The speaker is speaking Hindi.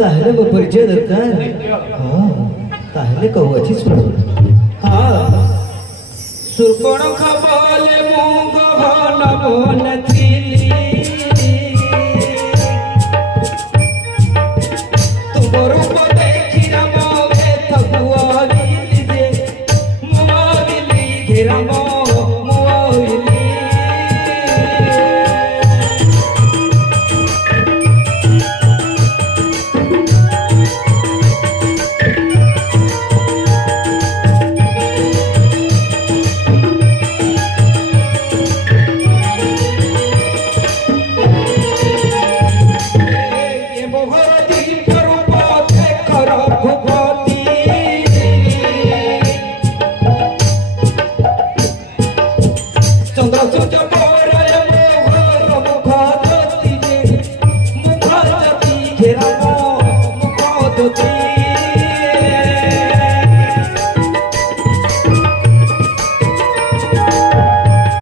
ताहले में परिचय दरकार हाँ ताहले कहू अच्छी सुन हाँ सुरपण खबले मुंग भन भन थिली